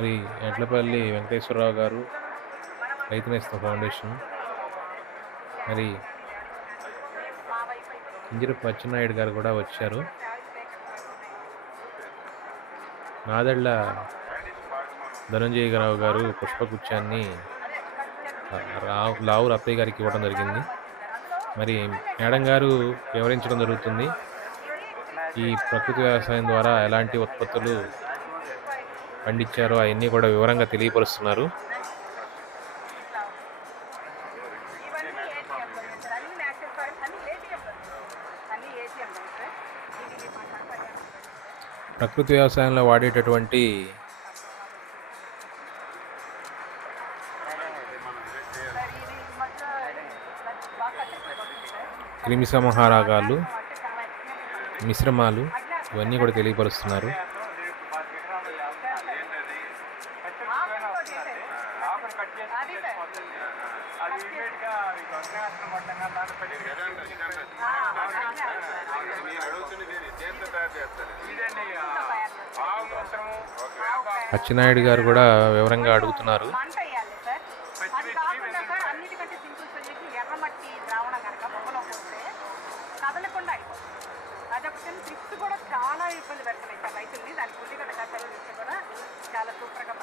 మరి ఎడ్లపల్లి వెంకటేశ్వరరావు గారు రైతు ఫౌండేషన్. మరి కింజరపు అచ్చెన్నాయుడు గారు కూడా వచ్చారు. నాదెళ్ళ ధనంజయ రావు గారు పుష్పగుచ్చాన్ని రావు లావు రప్పయ్య గారికి ఇవ్వడం జరిగింది. మరి మేడం గారు వివరించడం జరుగుతుంది. ఈ ప్రకృతి వ్యవసాయం ద్వారా ఎలాంటి ఉత్పత్తులు పండించారో అవన్నీ కూడా వివరంగా తెలియపరుస్తున్నారు. ప్రకృతి వ్యవసాయంలో వాడేటటువంటి క్రిమి సంహారాగాలు మిశ్రమాలు ఇవన్నీ కూడా తెలియపరుస్తున్నారు. సార్ అచ్చెన్నాయుడు గారు కూడా వివరంగా అడుగుతున్నారు. అదొక చిన్న ట్రిప్స్ కూడా చాలా ఇబ్బంది పెడుతున్నాయి సార్. రైతుల్ని దాని కథలు నుంచి కూడా చాలా సూపర్గా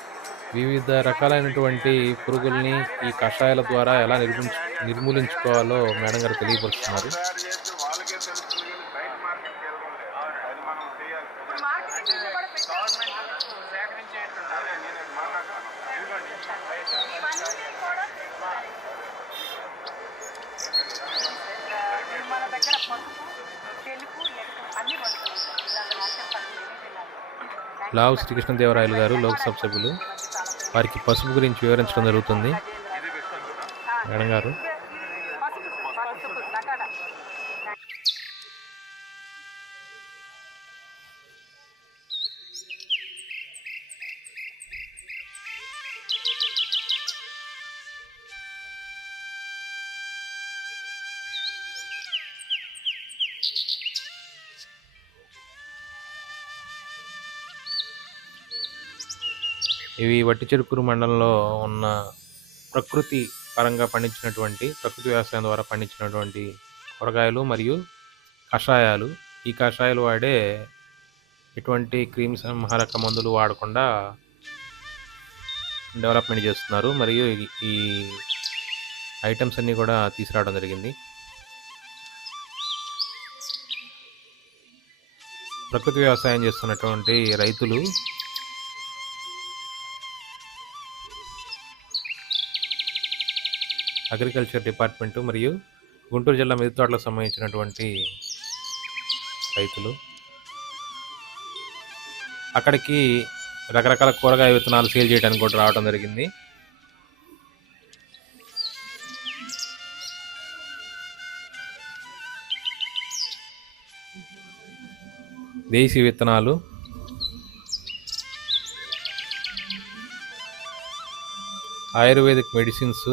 వివిధ రకాలైనటువంటి పురుగుల్ని ఈ కషాయాల ద్వారా ఎలా నిర్మించు నిర్మూలించుకోవాలో మేడం గారు తెలియపరుస్తున్నారు. వాళ్ళకే తెలుస్తుంది లావు శ్రీకృష్ణదేవరాయలు గారు లోక్సభ సభ్యులు. వారికి పసుపు గురించి వివరించడం జరుగుతుంది. మేడం గారు. ఇవి వట్టిచెరుకూరు మండలంలో ఉన్న ప్రకృతి పరంగా పండించినటువంటి ప్రకృతి వ్యవసాయం ద్వారా పండించినటువంటి కూరగాయలు మరియు కషాయాలు. ఈ కషాయాలు వాడే ఎటువంటి క్రిమిసంహారక మందులు వాడకుండా డెవలప్మెంట్ చేస్తున్నారు. మరియు ఈ- ఈ ఐటమ్స్ అన్నీ కూడా తీసుకురావడం జరిగింది. ప్రకృతి వ్యవసాయం చేస్తున్నటువంటి రైతులు అగ్రికల్చర్ డిపార్ట్మెంటు మరియు గుంటూరు జిల్లా మిదితోటలకు సంబంధించినటువంటి రైతులు. అక్కడికి రకరకాల కూరగాయ విత్తనాలు సేల్ చేయడానికి కూడా రావడం జరిగింది. దేశీ విత్తనాలు. ఆయుర్వేదిక్ మెడిసిన్స్.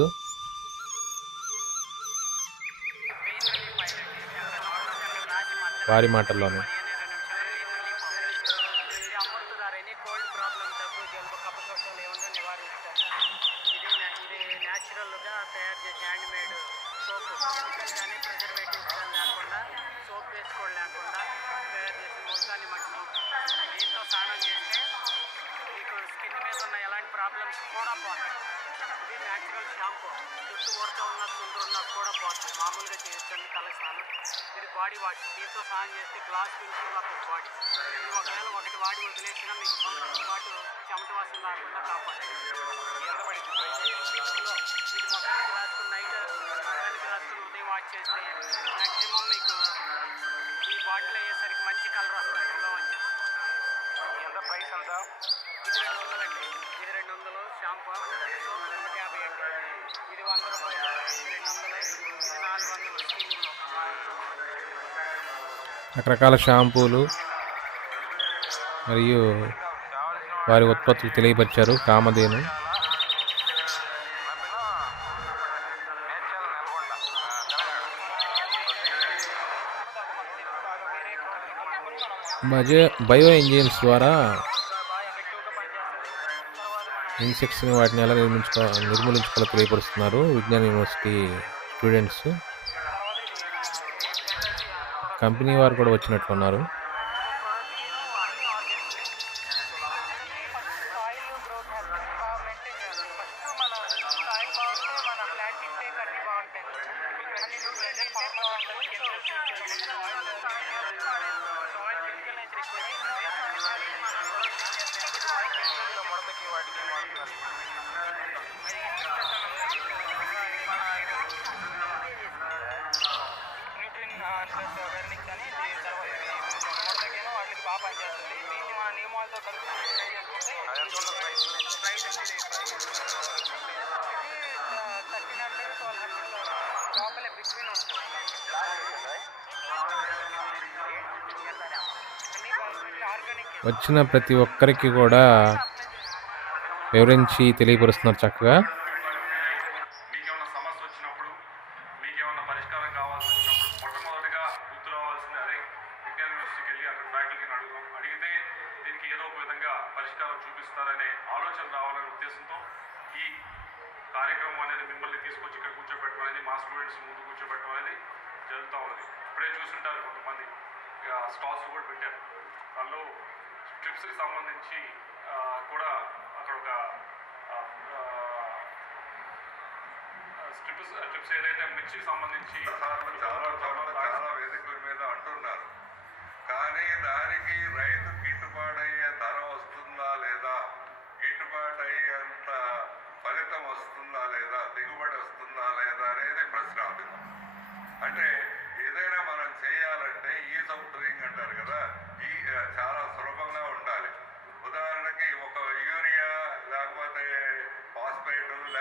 ఎలాంటి ప్రాబ్లమ్స్ కూడా ఇది న్యాచురల్ షాంపూ చుట్టూ ఊరక ఉన్న చుండ్రు కూడా పోతుంది. మామూలుగా చేస్తుంది తల స్నానం ఇది బాడీ వాష్ దీంతో స్నానం చేస్తే గ్లాస్ ఫినిషింగ్ అవుతుంది బాడీ ఇది ఒకవేళ ఒకటి వాడి వదిలేసినా మీకు సంవత్సరం పాటు చెమట వాసన రాకుండా కాపాడండి ఇది మొఖానికి రాసుకుని నైట్ మొఖానికి రాసుకుని ఉదయం వాష్ చేస్తే మ్యాక్సిమం మీకు ఈ బాటిల్ అయ్యేసరికి మంచి కలర్ వస్తుంది ఎంత ప్రైస్ ఎంత ఇది రెండు వందలండి. ఇది రకరకాల షాంపూలు మరియు వారి ఉత్పత్తులు తెలియపరిచారు కామధేను. బయో ఇంజిన్స్ ద్వారా ఇన్సెక్ట్స్ని వాటిని ఎలా నిర్మించుకో నిర్మూలించుకోవాలో తెలియపరుస్తున్నారు విజ్ఞాన యూనివర్సిటీ స్టూడెంట్స్. కంపెనీ వారు కూడా వచ్చినట్లున్నారు. బాగా పనిచేస్తుంది దీన్ని నియమాలతో ట్రై చేసుకుంటే price thirteen hundred twelve between ఉంటుంది వచ్చిన ప్రతి ఒక్కరికి కూడా వివరించి తెలియపరుస్తున్నారు చక్కగా. కార్యక్రమం అనేది మిమ్మల్ని తీసుకొచ్చి ఇక్కడ కూర్చోబెట్టడం అనేది మా స్టూడెంట్స్ ముందు కూర్చోబెట్టడం అనేది జరుగుతూ ఉన్నది. ఇప్పుడే చూసుంటారు కొంతమంది. స్టాల్స్ కూడా పెట్టారు. దానిలో ట్రిప్స్కి సంబంధించి కూడా అక్కడ ఒక ట్రిప్స్ ట్రిప్స్ ఏదైతే మిర్చికి సంబంధించి చాలా చాలా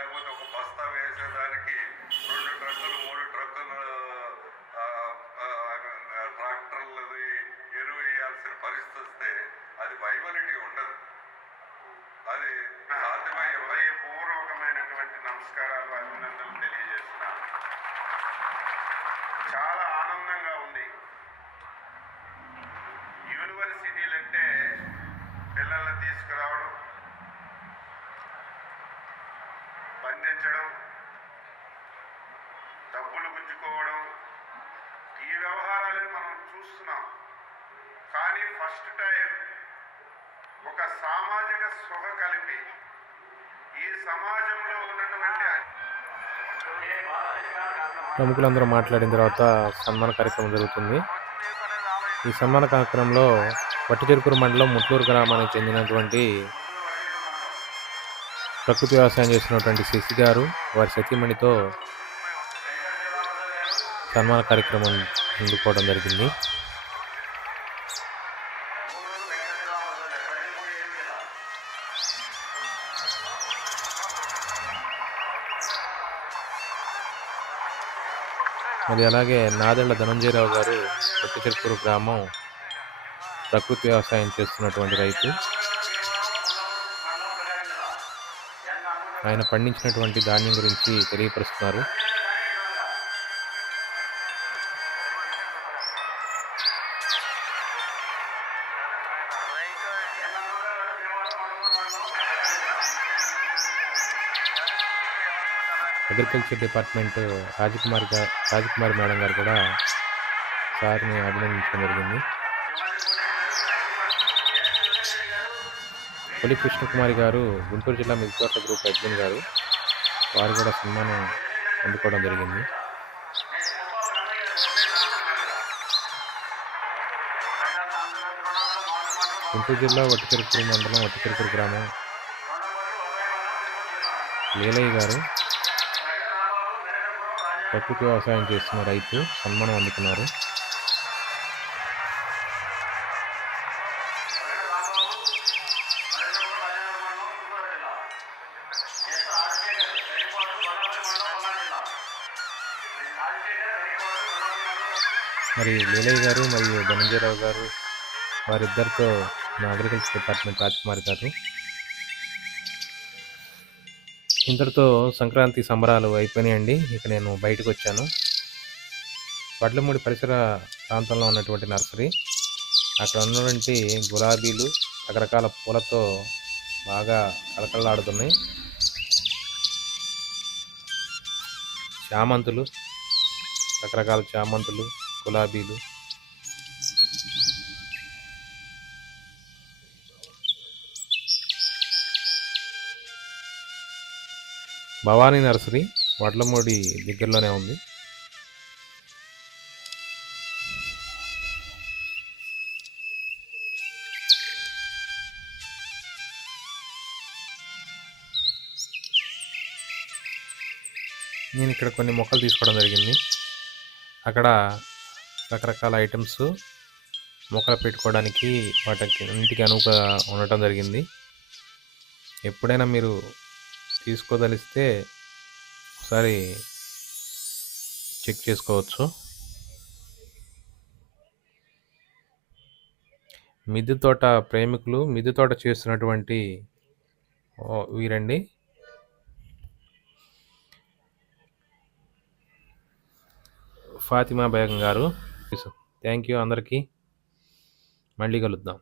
లేకపోతే ఒక బస్తా వేసేదానికి రెండు ట్రక్కులు మూడు ట్రక్కులు ట్రాక్టర్లది ఎరువు వేయాల్సిన పరిస్థితి వస్తే అది వైబిలిటీ ఉండదు. అది సాధ్యమయ్యే పని. పూర్వకమైనటువంటి నమస్కారాలు అభినందనలు తెలియజేస్తున్నాను. చాలా మళ్ళీ ఫస్ట్ టైం ఒక సామాజిక సుఖ కలిపి ఈ సమాజంలో ఉన్నటువంటి ప్రముఖులందరూ మాట్లాడిన తర్వాత సన్మాన కార్యక్రమం జరుగుతుంది. ఈ సన్మాన కార్యక్రమంలో వట్టిచెరుకూరు మండలం ముట్లూరు గ్రామానికి చెందినటువంటి ప్రకృతి వ్యవసాయం చేసినటువంటి శశి గారు వారి సతీమణితో సన్మాన కార్యక్రమం అందుకోవడం జరిగింది. మరి అలాగే నాదెళ్ళ ధనంజయరావు గారు కొట్టిచెరుకూరు గ్రామం ప్రకృతి వ్యవసాయం చేస్తున్నటువంటి రైతు. ఆయన పండించినటువంటి ధాన్యం గురించి తెలియపరుస్తున్నారు. అగ్రికల్చర్ డిపార్ట్మెంట్ రాజకుమారి గారు రాజకుమారి మేడం గారు కూడా సార్ని అభినందించడం జరిగింది. పులి కృష్ణకుమారి గారు గుంటూరు జిల్లా మిగతా గ్రూప్ అడ్మిన్ గారు వారు కూడా సన్మానం అందుకోవడం జరిగింది. గుంటూరు జిల్లా వట్టిచెరుకూరు మండలం వట్టిచెరుకూరు గ్రామం. లీలయ్య గారు ప్రకృతి వ్యవసాయం చేస్తున్న రైతు సన్మానం అందుకున్నారు. మరి లీలయ్య గారు మరియు ధనంజయరావు గారు వారిద్దరితో మా అగ్రికల్చర్ డిపార్ట్మెంట్ రాజకుమారి గారు ఇంతటితో సంక్రాంతి సంబరాలు అయిపోయినాయండి. ఇక నేను బయటకు వచ్చాను. వడ్లమూడి పరిసర ప్రాంతంలో ఉన్నటువంటి నర్సరీ. అక్కడ ఉన్నటువంటి గులాబీలు రకరకాల పూలతో బాగా కలకలలాడుతున్నాయి చామంతులు రకరకాల చామంతులు గులాబీలు భవానీ నర్సరీ వడ్లమూడి దగ్గరలోనే ఉంది. నేను ఇక్కడ కొన్ని మొక్కలు తీసుకోవడం జరిగింది. అక్కడ రకరకాల ఐటమ్స్ మొక్కలు పెట్టుకోవడానికి వాటికి ఇంటికి అనువుగా ఉండటం జరిగింది. ఎప్పుడైనా మీరు తీసుకోదలిస్తే ఒకసారి చెక్ చేసుకోవచ్చు. మిద్దె తోట ప్రేమికులు మిద్దె తోట చేస్తున్నటువంటి వీరండి. ఫాతిమా బేగం గారు థ్యాంక్ యూ అందరికీ. మళ్ళీ కలుద్దాం.